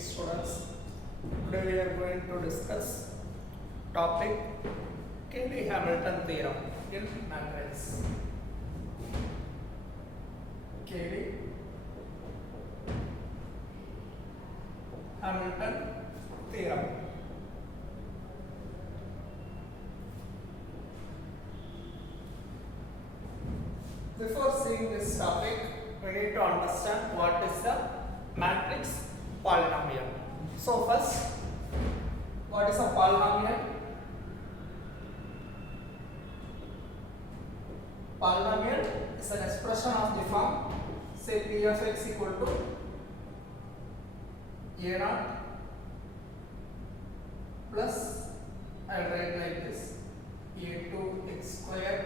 students. Today we are going to discuss topic Cayley-Hamilton theorem in matrix. Cayley-Hamilton theorem. Before seeing this topic, we need to understand what is the matrix polynomial. So first, what is a polynomial? Polynomial is an expression of the form, say p of x equal to a naught plus, I will write like this, a2 x squared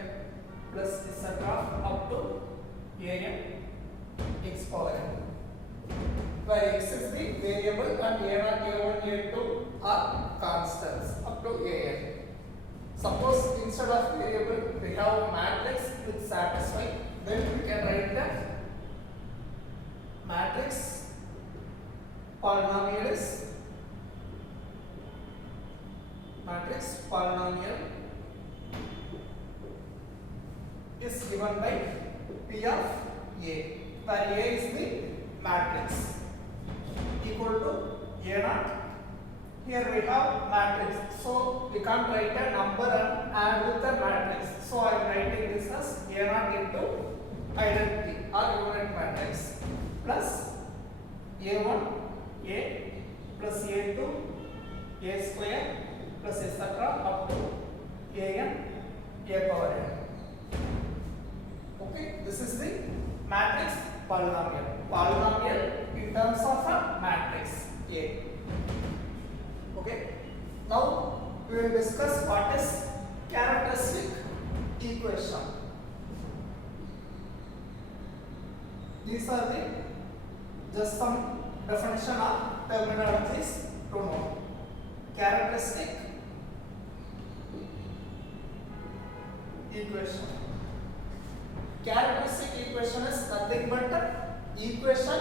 plus etc. up to an x power n, where x is the variable and a0, a1, a2 are constants up to an. Suppose instead of variable we have matrix which satisfy, then we can write the matrix polynomial is given by P of A, where A is the matrix equal to A0. Here we have matrix, so we can't write a number and add with the matrix. So I am writing this as A0 into identity or unit matrix plus A1 A plus A2 A square plus etc. up to an a power n. Okay, this is the matrix polynomial. Polynomial in terms of a matrix A. Okay, now we will discuss what is characteristic equation. These are the just some definition of terminologies to know. Characteristic equation. Characteristic equation is nothing but an equation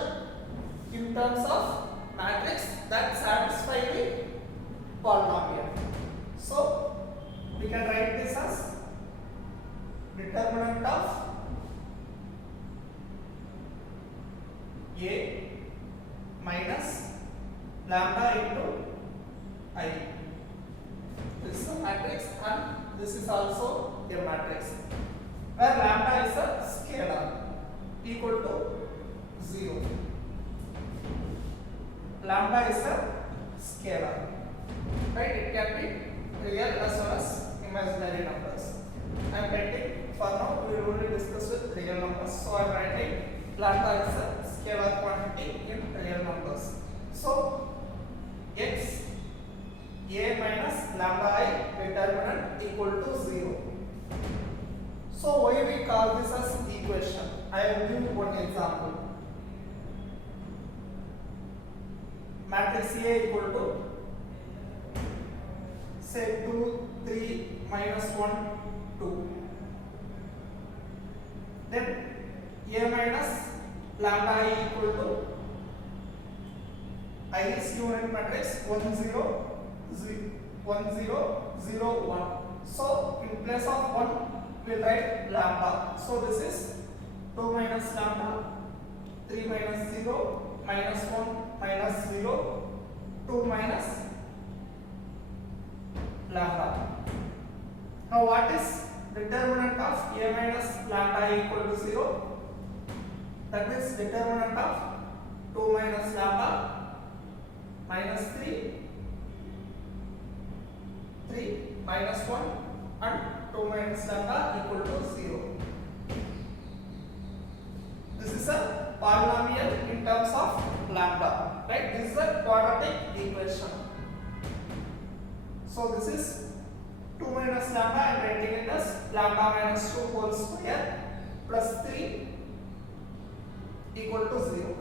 in terms of matrix that satisfy the polynomial. So we can write this as determinant of A minus lambda into I. This is a matrix and this is also a matrix, where lambda is a scalar equal to 0. Lambda is a scalar, right? It can be real as well as imaginary numbers. I am writing, for now we will only discuss with real numbers, so I am writing lambda is a scalar quantity in real numbers. So x a minus lambda I determinant equal to 0. So why we call this as equation? I will give one example. Matrix A equal to say 2, 3, minus 1, 2. Then A minus lambda I equal to I is unit matrix 1, 0, 1, 0, 0, 1. So in place of 1 we will write lambda. So this is 2 minus lambda, 3 minus 0, minus 1, minus 0, 2 minus lambda. Now what is determinant of A minus lambda equal to 0? That is determinant of 2 minus lambda minus 3 minus 1 and 2 minus lambda equal to 0. This is a polynomial in terms of lambda, right? This is a quadratic equation. So this is 2 minus lambda, I am writing it as lambda minus 2 whole square plus 3 equal to 0,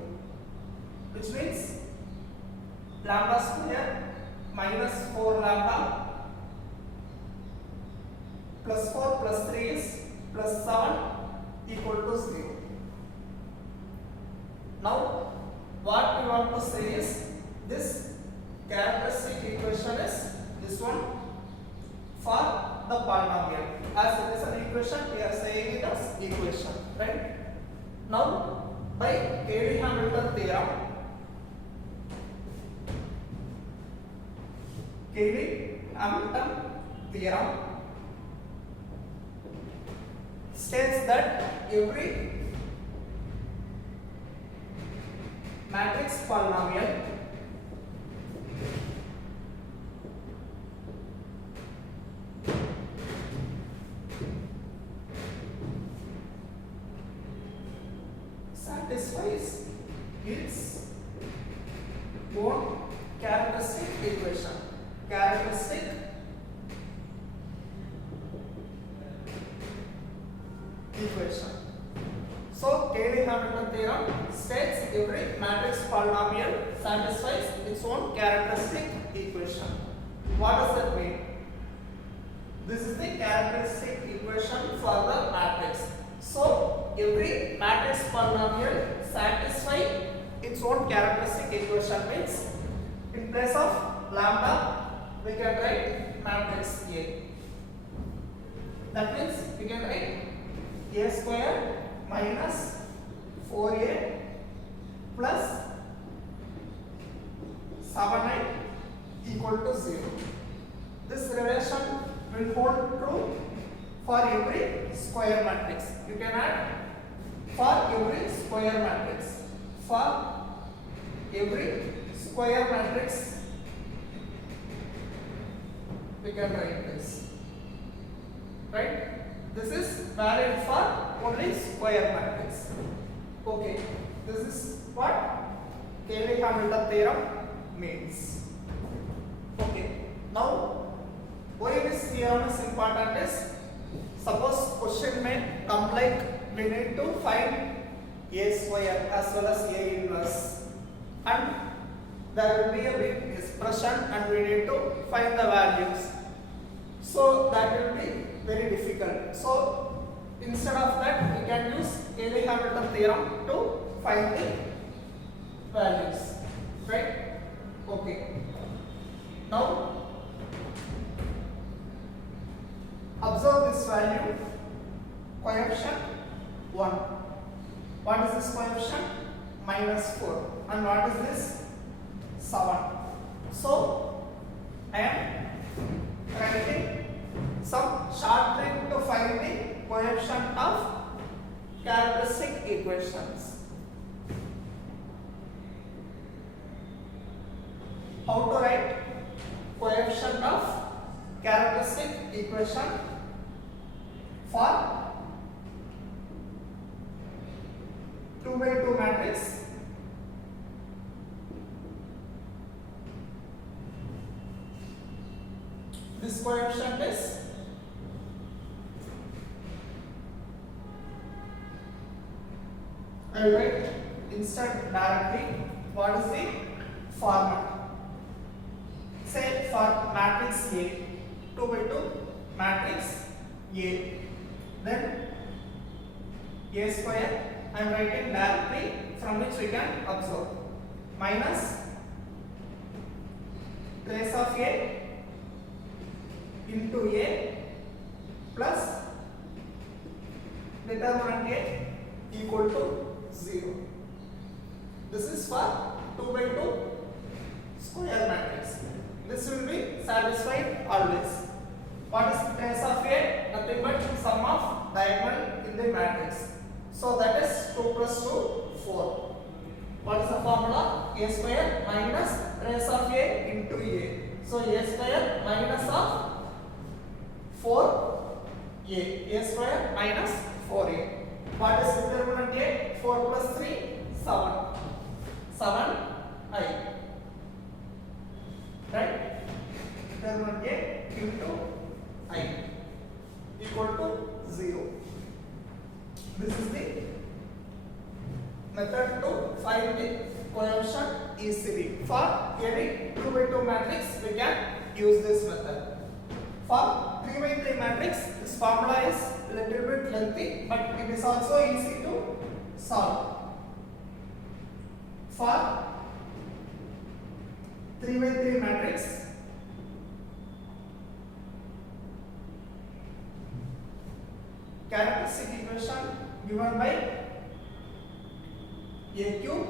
which means lambda square minus 4 lambda plus 4 plus 3 is plus 7 equal to 0. Now what we want to say is This characteristic equation is this one for the polynomial. As it is an equation, we are saying it as equation, right? Now, by Cayley-Hamilton theorem, Cayley-Hamilton theorem states that every matrix polynomial satisfies its own characteristic equation. Characteristic equation. So Cayley-Hamilton theorem states every matrix polynomial satisfies its own characteristic equation. What does that mean? This is the characteristic equation for the matrix. So every matrix polynomial satisfies its own characteristic equation means in place of lambda we can write matrix A. That means we can write A square minus 4A plus 7I equal to 0. This relation will hold true for every square matrix. You can add for every square matrix. For every square matrix, we can write this. Right? This is valid for only square matrix. Okay. This is what Cayley-Hamilton theorem means. Okay. Now, why this theorem is important is, suppose question may come like we need to find A square as well as A inverse, and there will be a big expression and we need to find the values. So that will be very difficult. So instead of that, we can use Cayley-Hamilton theorem to find the values. Right? Okay. Now observe this value, coefficient 1. What is this coefficient? Minus 4. And what is this? 7. So I am writing some short trick to find the coefficient of characteristic equations. How to write coefficient of characteristic equation for 2 by 2 matrix? This coefficient is I will write instead directly what is the format. Say for matrix A, 2 by 2 matrix A, then A square I am writing directly from which we can observe minus trace of A into A plus determinant A equal to 0. This is for 2 by 2 square matrix. This will be satisfied always. What is the trace of A? Nothing but sum of diagonal in the matrix. So that is 2 plus 2, 4. What is the formula? A square minus trace of A into A. So A square minus of 4A. A square minus 4A. What is determinant A? 4 plus 3, 7. 7I. Right? Determinant A into I equal to 0. This is the method to find the coefficient easily. For any 2 by 2 matrix, we can use this method. For 3 by 3 matrix, this formula is a little bit lengthy, but it is also easy to solve. For 3 by 3 matrix characteristic equation given by a cube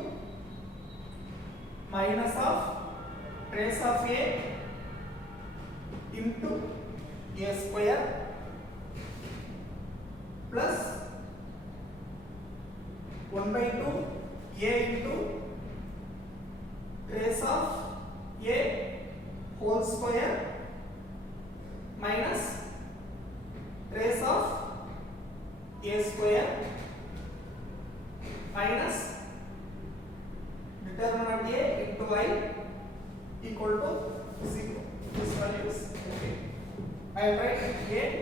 minus of trace of a into a square plus 1 by 2 a into trace of a whole square minus trace of a square minus determinant a into y equal to 0. This value is okay. I will write a here.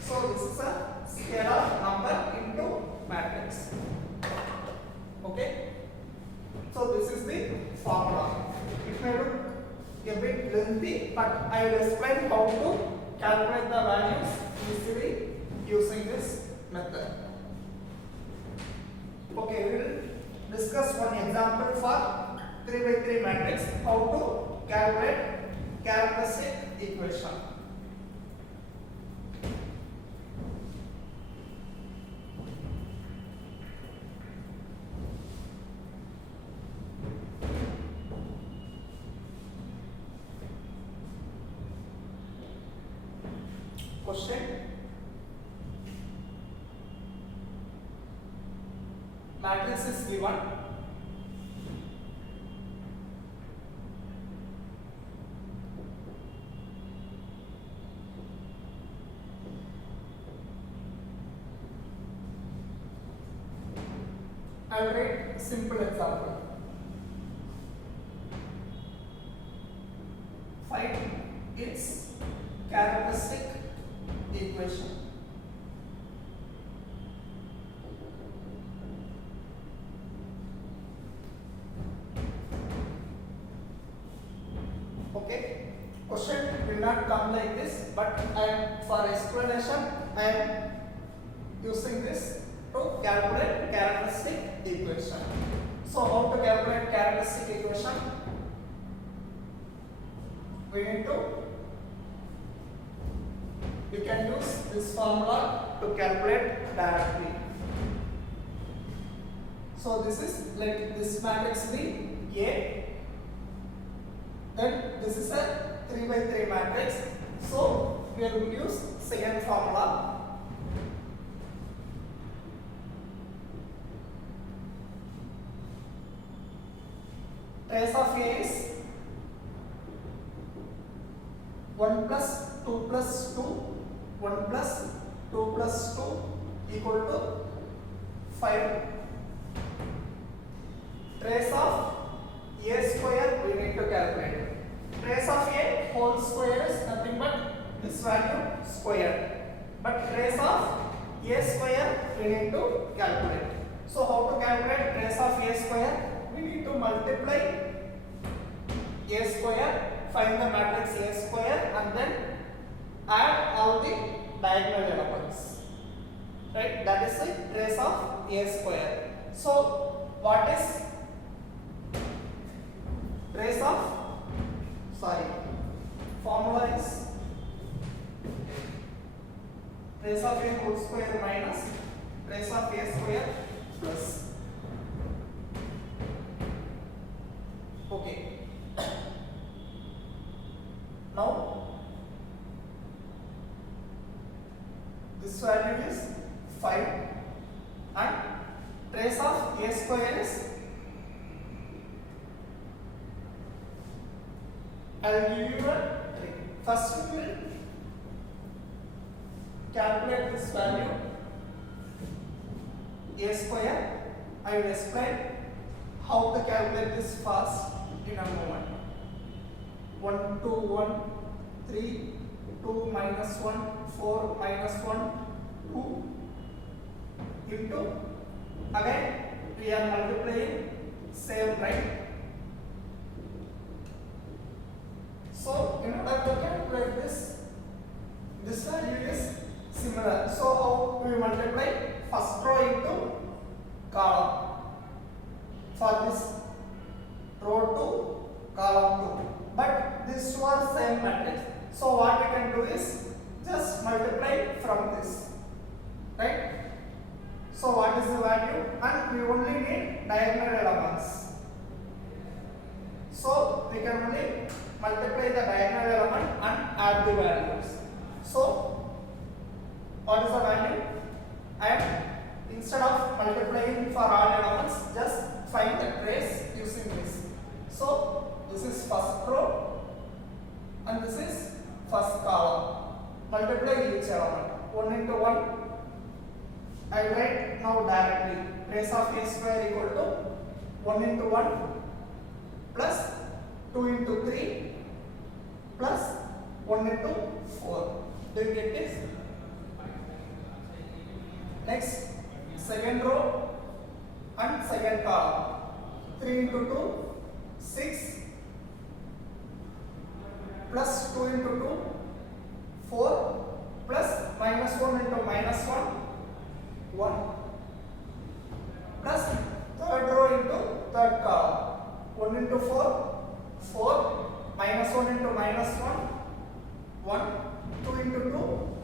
So this is a scalar number into matrix. Okay. So this is the formula. It may look a bit lengthy, but I will explain how to calculate the values easily using this method. Okay, we will discuss one example for 3 by 3 matrix, how to calculate characteristic equation. Question: matrix is given. I will write simple example. Find its characteristic equation. Okay, question will not come like this, but for explanation I am using this to calculate characteristic equation. So how to calculate characteristic equation? We need to, you can use this formula to calculate directly. So this is, let this matrix be A, then this is a 3 by 3 matrix. So we will use second formula. Trace of A is 1 plus 2 plus 2, 1 plus 2 plus 2 equal to 5. Trace of A square we need to calculate. Trace of A whole square is nothing but this value square. But trace of A square we need to calculate. So how to calculate trace of A square? We need to multiply A square, find the matrix A square, and then add all the diagonal elements. Right? That is the trace of A square. So what is trace of, formula is trace of A whole square minus trace of A square plus. Okay. Now this value is 5 and trace of A square is, I will give you a trick. First we will calculate this value A square. I will explain how to calculate this fast in a moment. 1, 2, 1, 3, 2 minus 1, 4 minus 1, 2 into, again we are multiplying same, right? So in order to calculate this value is similar. So how we multiply? First row into column. is just multiply from this, right? So what is the value? And we only need diagonal elements. So we can only multiply the diagonal element and add the values. So what is the value? And instead of multiplying for all elements, just find the trace using this. So this is first row and this is first column. Multiply each element. 1 into 1. I will write now directly. Trace of a square equal to 1 into 1 plus 2 into 3 plus 1 into 4. Do you get this? Next, second row and second column. 3 into 2, 6 plus 2 into 2, 4 plus minus 1 into minus 1, 1 plus third row into third column. 1 into 4, 4 minus 1 into minus 1, 1, 2 into 2,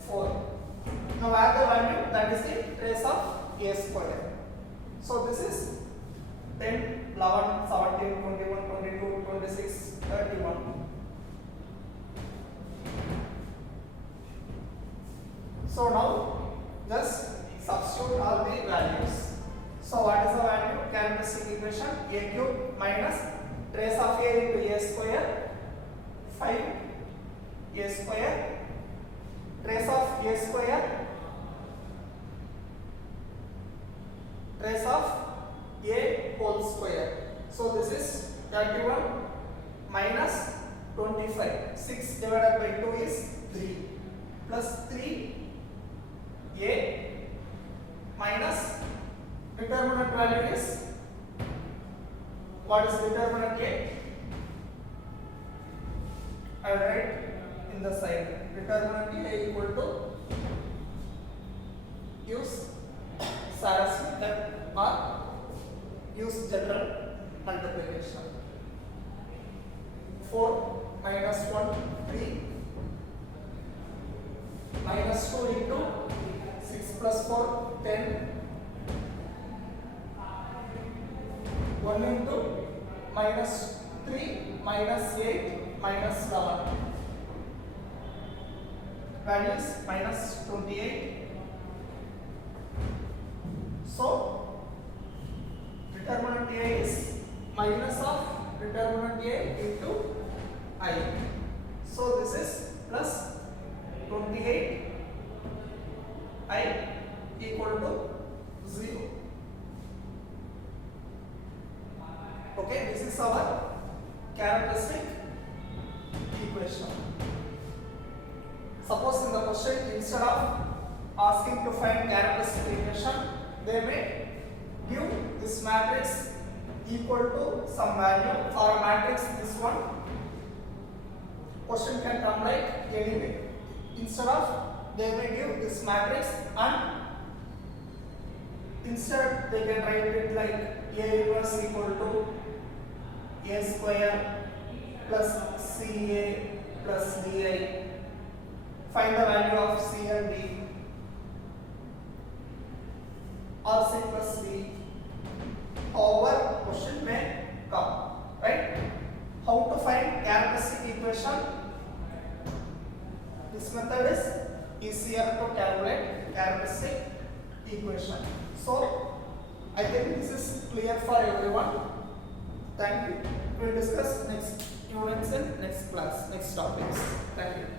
4. Now add the value, that is the trace of a square. So this is 10, 11, 17, 21, 22, 26, 31. So now just substitute all the values. So what is the value? Characteristic equation a cube minus trace of a into a square, 5 a square, trace of a square, trace of a whole square. So this is 31 minus 25. 6 divided by 2 is 3 plus 3 a minus determinant value is, what is determinant a? I will write in the side. Determinant a equal to, use Sarah's method or use general multiplication. 4 minus 1, 3 minus 2 into 6 plus 4, 10. 1 into minus 3 minus 8 minus 11. Value is minus 28. So determinant a is minus of determinant a into I. So this is plus 28 I equal to 0. Okay, this is our characteristic equation. Suppose in the question, instead of asking to find characteristic equation, they may give this matrix equal to some value. For a matrix this one, question can come like any way. Instead of, they may give this matrix and instead they can write it like A inverse equal to A square plus CA plus DI. Find the value of C and D, or C plus D. However, question may come, right? How to find characteristic equation? This method is easier to calculate characteristic equation. So I think this is clear for everyone. Thank you. We will discuss next units in next class, next topics. Thank you.